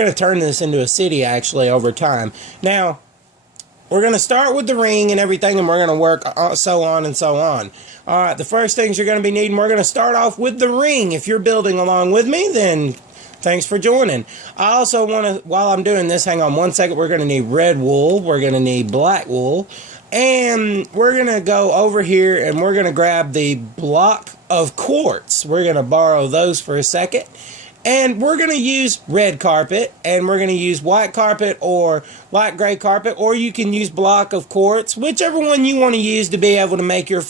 We're going to turn this into a city actually over time. Now, we're going to start with the ring and everything, and we're going to work so on and so on. All right, the first things you're going to be needing, we're going to start off with the ring. If you're building along with me, then thanks for joining. I also want to, while I'm doing this, hang on one second, we're going to need red wool, we're going to need black wool, and we're going to go over here and we're going to grab the block of quartz. We're going to borrow those for a second. And we're going to use red carpet, and we're going to use white carpet or light gray carpet, or you can use block of quartz, whichever one you want to use to be able to make your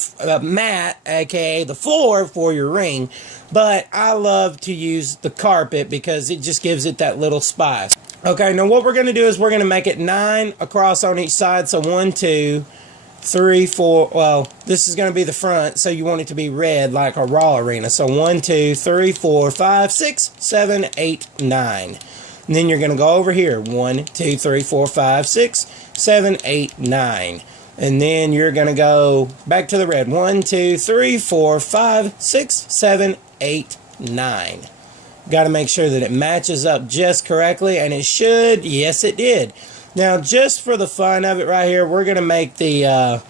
mat, aka the floor, for your ring. But I love to use the carpet because it just gives it that little spice. Okay, now what we're going to do is we're going to make it 9 across on each side, so 1, 2, 3, 4, well, this is going to be the front, so you want it to be red like a Raw arena. So 1, 2, 3, 4, 5, 6, 7, 8, 9. And then you're going to go over here. 1, 2, 3, 4, 5, 6, 7, 8, 9. And then you're going to go back to the red. 1, 2, 3, 4, 5, 6, 7, 8, 9. Got to make sure that it matches up just correctly, and it should. Yes, it did. Now, just for the fun of it right here, we're going to make the,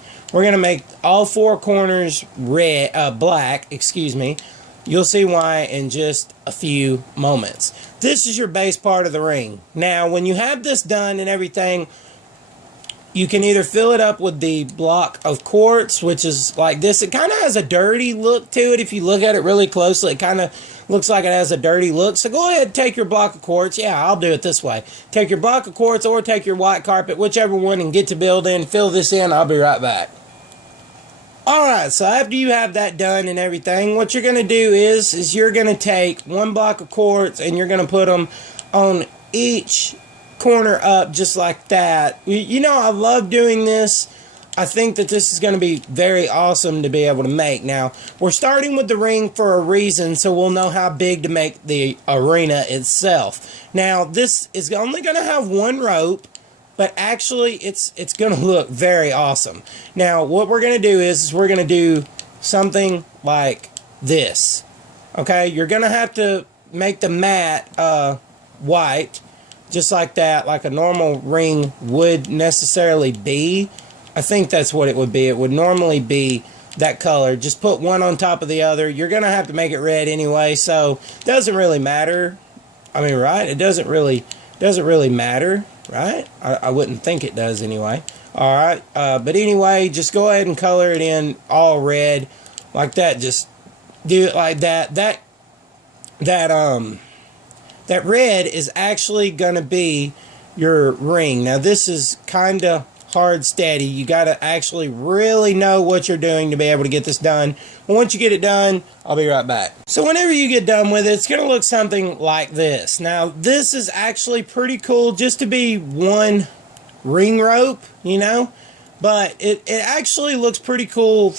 all 4 corners red, black, excuse me. You'll see why in just a few moments. This is your base part of the ring. Now, when you have this done and everything, you can either fill it up with the block of quartz, which is like this. It kind of has a dirty look to it. If you look at it really closely, it kind of looks like it has a dirty look. So go ahead and take your block of quartz. Yeah, I'll do it this way. Take your block of quartz or take your white carpet, whichever one, and get to build in. Fill this in. I'll be right back. Alright, so after you have that done and everything, what you're going to do is you're going to take 1 block of quartz and you're going to put them on each corner up just like that. You know, I love doing this. I think that this is going to be very awesome to be able to make. Now, we're starting with the ring for a reason, so we'll know how big to make the arena itself. Now, this is only going to have 1 rope, but actually it's going to look very awesome. Now, what we're going to do is we're going to do something like this. Okay, you're going to have to make the mat white, just like that, like a normal ring would necessarily be. I think that's what it would be. It would normally be that color. Just put one on top of the other. You're going to have to make it red anyway, so it doesn't really matter. I mean, right? It doesn't really matter, right? I wouldn't think it does anyway. All right, but anyway, just go ahead and color it in all red like that. Just do it like that. That red is actually going to be your ring. Now, this is kind of hard steady. You got to actually really know what you're doing to be able to get this done. And once you get it done, I'll be right back. So whenever you get done with it, it's going to look something like this. Now, this is actually pretty cool just to be 1 ring rope, you know. But it actually looks pretty cool.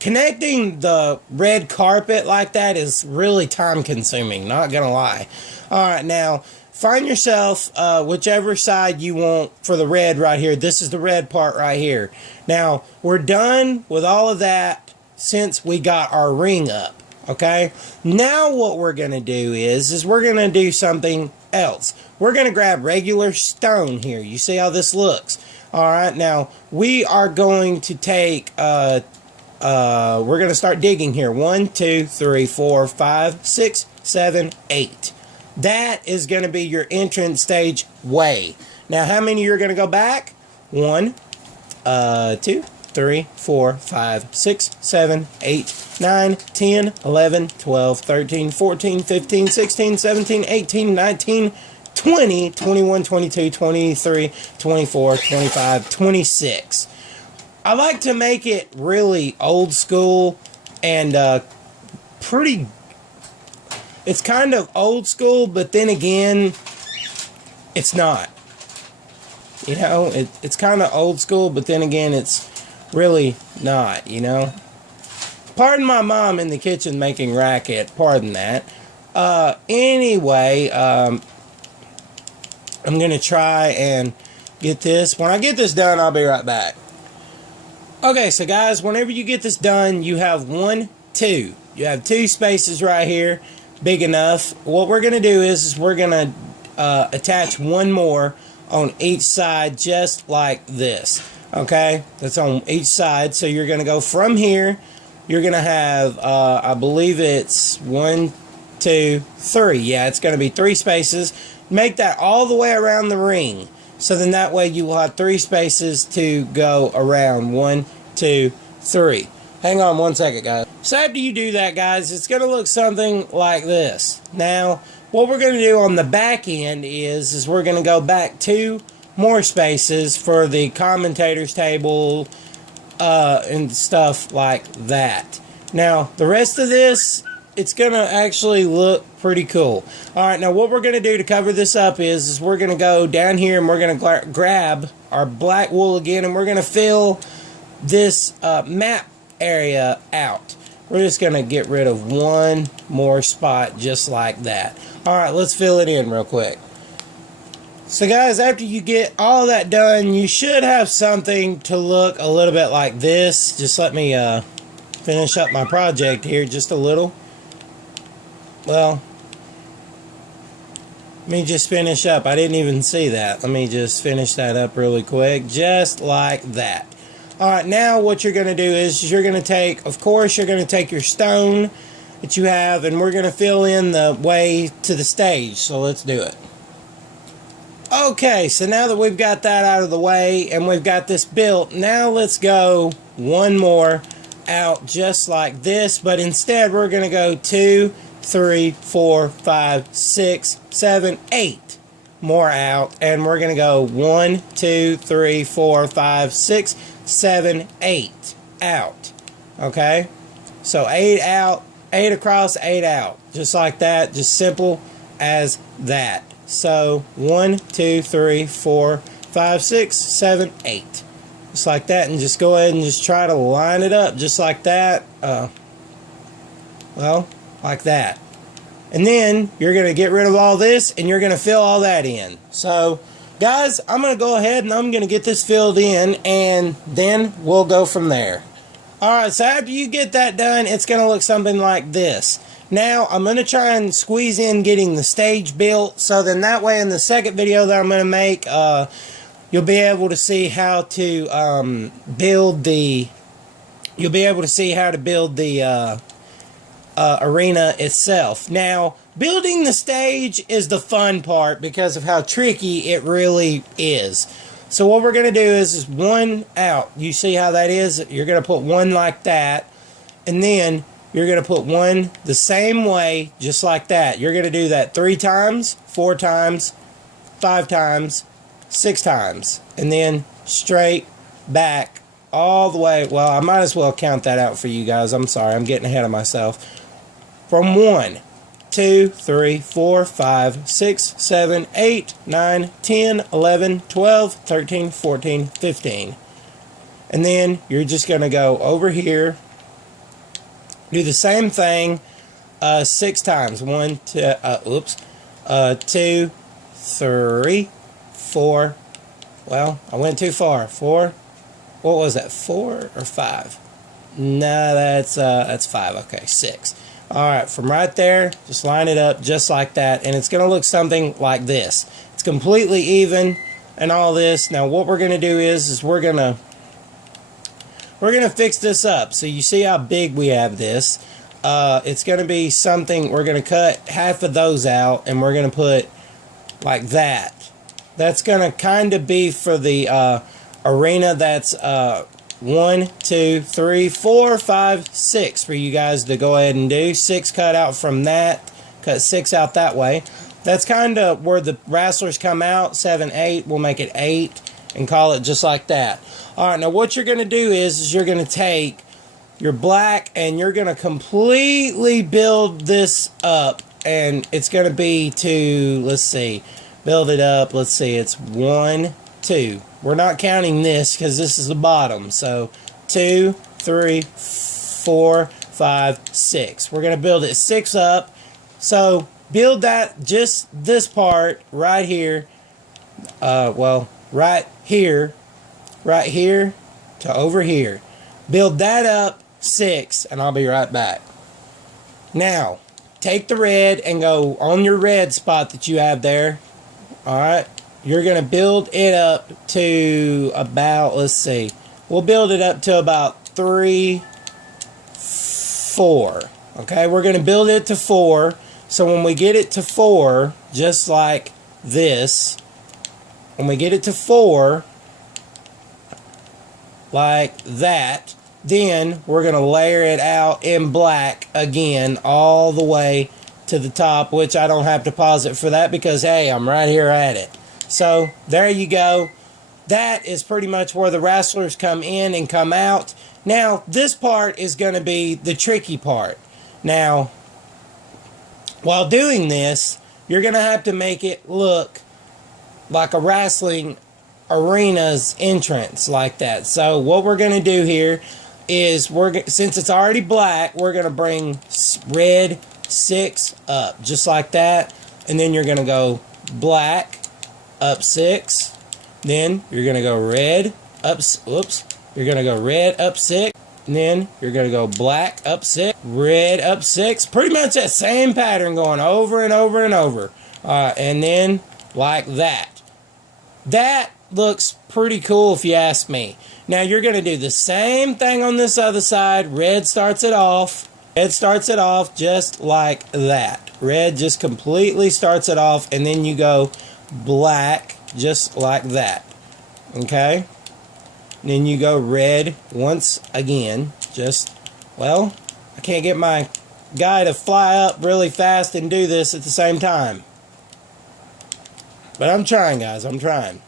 Connecting the red carpet like that is really time consuming, not going to lie. Alright, now, find yourself whichever side you want for the red right here. This is the red part right here. Now, we're done with all of that since we got our ring up. Okay? Now what we're going to do is we're going to do something else. We're going to grab regular stone here. You see how this looks? Alright, now, we are going to take, we're going to start digging here. 1, 2, 3, 4, 5, 6, 7, 8. That is going to be your entrance stage way. Now, how many you're going to go back? 1, 2, 3, 4, 5, 6, 7, 8, 9, 10, 11, 12, 13, 14, 15, 16, 17, 18, 19, 20, 21, 22, 23, 24, 25, 26. I like to make it really old school and pretty. It's kind of old school, but then again, it's not. You know, it's kind of old school, but then again, it's really not, you know. Pardon my mom in the kitchen making racket. Pardon that. Anyway, I'm going to try and get this. When I get this done, I'll be right back. Okay, so guys, whenever you get this done, you have 1, 2. You have 2 spaces right here, big enough. What we're going to do is we're going to attach one more on each side, just like this. Okay, that's on each side. So you're going to go from here. You're going to have, I believe it's 1, 2, 3. Yeah, it's going to be 3 spaces. Make that all the way around the ring. So then that way you will have 3 spaces to go around. 1, 2, 3. Hang on one second, guys. So after you do that, guys, it's going to look something like this. Now, what we're going to do on the back end is we're going to go back 2 more spaces for the commentator's table and stuff like that. Now, the rest of this, it's going to actually look pretty cool. Alright, now what we're going to do to cover this up is we're going to go down here and we're going to grab our black wool again, and we're going to fill this map area out. We're just going to get rid of one more spot just like that. Alright, let's fill it in real quick. So guys, after you get all that done, you should have something to look a little bit like this. Just let me finish up my project here just a little. Well, let me just finish up. I didn't even see that. Let me just finish that up really quick, just like that. Alright, now what you're going to do is you're going to take, of course, you're going to take your stone that you have, and we're going to fill in the way to the stage. So let's do it. Okay, so now that we've got that out of the way and we've got this built, now let's go one more out just like this, but instead we're going to go 2, 3, 4, 5, 6, 7, 8 more out, and we're going to go 1, 2, 3, 4, 5, 6, 7, 8 out. Okay, so 8 out, 8 across, 8 out, just like that, just simple as that. So 1, 2, 3, 4, 5, 6, 7, 8, just like that, and just go ahead and just try to line it up just like that. Well, like that. And then you're going to get rid of all this and you're going to fill all that in. So guys, I'm going to go ahead and I'm going to get this filled in, and then we'll go from there. Alright, so after you get that done, it's going to look something like this. Now, I'm going to try and squeeze in getting the stage built, so then that way in the second video that I'm going to make, you'll be able to see how to build the arena itself. Now, building the stage is the fun part because of how tricky it really is. So what we're going to do is one out. You see how that is? You're going to put one like that, and then you're going to put one the same way, just like that. You're going to do that 3 times, 4 times, 5 times, 6 times, and then straight back all the way. Well, I might as well count that out for you guys. I'm sorry, I'm getting ahead of myself. From 1, 2, 3, 4, 5, 6, 7, 8, 9, 10, 11, 12, 13, 14, 15. And then you're just going to go over here, do the same thing 6 times. 1, 2, 2, 3, 4. Well, I went too far. 4. What was that? 4 or 5? No, that's 5. Okay, 6. All right, from right there, just line it up just like that, and it's going to look something like this. It's completely even and all this. Now, what we're going to do is we're going to fix this up. So you see how big we have this. It's going to be something, we're going to cut half of those out, and we're going to put like that. That's going to kind of be for the arena that's 1, 2, 3, 4, 5, 6 for you guys to go ahead and do. 6 cut out from that. Cut 6 out that way. That's kind of where the wrestlers come out. 7, 8. We'll make it 8 and call it just like that. Alright, now what you're going to do is you're going to take your black and you're going to completely build this up. And it's going to be to, let's see, build it up. Let's see, it's 1, 2. We're not counting this because this is the bottom. So 2, 3, 4, 5, 6. We're going to build it 6 up. So build that, just this part right here. Well, right here to over here. Build that up 6, and I'll be right back. Now, take the red and go on your red spot that you have there. Alright, you're going to build it up to about, let's see, we'll build it up to about 3, 4. Okay, we're going to build it to 4. So when we get it to 4, just like this, when we get it to 4, like that, then we're going to layer it out in black again all the way to the top, which I don't have to pause it for that because, hey, I'm right here at it. So there you go. That is pretty much where the wrestlers come in and come out. Now, this part is going to be the tricky part. Now, while doing this, you're going to have to make it look like a wrestling arena's entrance like that. So what we're going to do here is, since it's already black, we're going to bring red 6 up, just like that. And then you're going to go black up 6. Then you're going to go red up, you're going to go red up 6. And then you're going to go black up 6, red up 6. Pretty much that same pattern going over and over and over. And then like that. That looks pretty cool if you ask me. Now you're going to do the same thing on this other side. Red starts it off. Red starts it off just like that. Red just completely starts it off. And then you go black just like that. Okay? Then you go red once again. Just, well, I can't get my guy to fly up really fast and do this at the same time. But I'm trying, guys. I'm trying.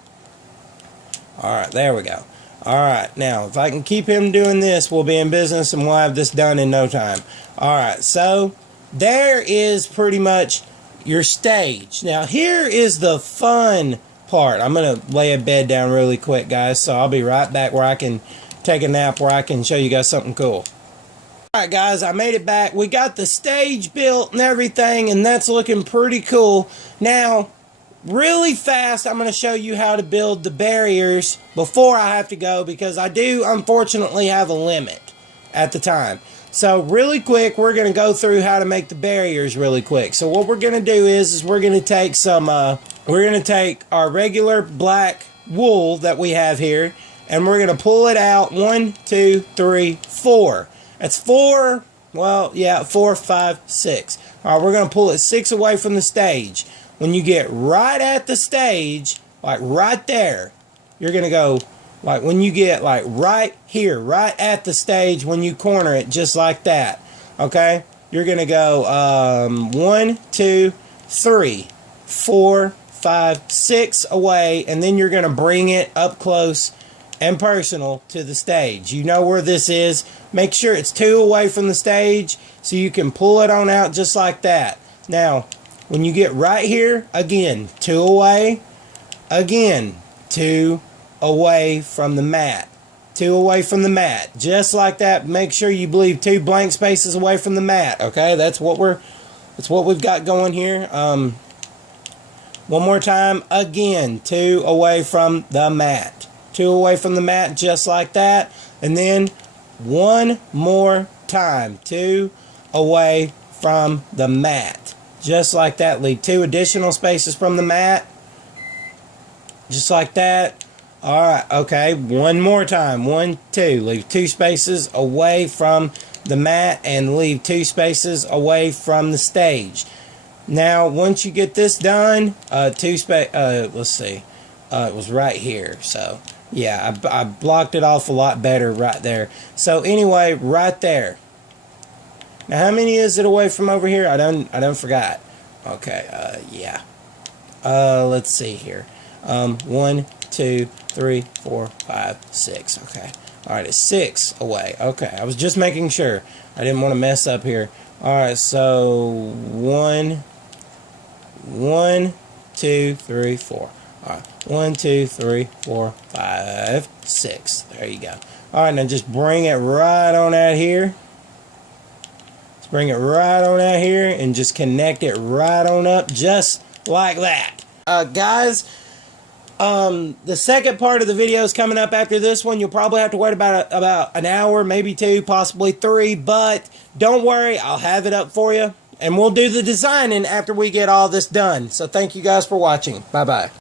Alright, there we go. Alright, now, if I can keep him doing this, we'll be in business and we'll have this done in no time. Alright, so there is pretty much your stage. Now, here is the fun part. I'm going to lay a bed down really quick, guys, so I'll be right back where I can take a nap, where I can show you guys something cool. Alright, guys, I made it back. We got the stage built and everything, and that's looking pretty cool. Now, really fast, I'm going to show you how to build the barriers before I have to go, because I do, unfortunately, have a limit at the time. So, really quick, we're going to go through how to make the barriers really quick. So, what we're going to do is we're going to take some, we're going to take our regular black wool that we have here, and we're going to pull it out 1, 2, 3, 4. That's 4, well, yeah, 4, 5, 6. All right, we're going to pull it 6 away from the stage. When you get right at the stage, like right there, you're going to go, like when you get like right here, right at the stage, when you corner it, just like that, okay? You're going to go 1, 2, 3, 4, 5, 6 away, and then you're going to bring it up close and personal to the stage. You know where this is. Make sure it's 2 away from the stage so you can pull it on out just like that. Now, when you get right here, again, 2 away, again, 2 away from the mat, 2 away from the mat, just like that. Make sure you leave 2 blank spaces away from the mat, okay? That's what we've got going here. One more time, again, 2 away from the mat, 2 away from the mat, just like that. And then one more time, 2 away from the mat, just like that. Leave 2 additional spaces from the mat, just like that. Alright, okay, one more time, 1, 2. Leave 2 spaces away from the mat and leave 2 spaces away from the stage. Now, once you get this done, let's see, it was right here, so yeah, I blocked it off a lot better right there. So anyway, right there. Now, how many is it away from over here? I don't forgot. Okay, yeah. Let's see here. 1, 2, 3, 4, 5, 6. Okay. Alright, it's 6 away. Okay, I was just making sure. I didn't want to mess up here. Alright, so 1, 2, 3, 4. Alright, 1, 2, 3, 4, 5, 6. There you go. Alright, now just bring it right on out here. Let's bring it right on out here and just connect it right on up just like that. Guys, the second part of the video is coming up after this one. You'll probably have to wait about an hour, maybe 2, possibly 3, but don't worry, I'll have it up for you. And we'll do the designing after we get all this done. So thank you guys for watching. Bye-bye.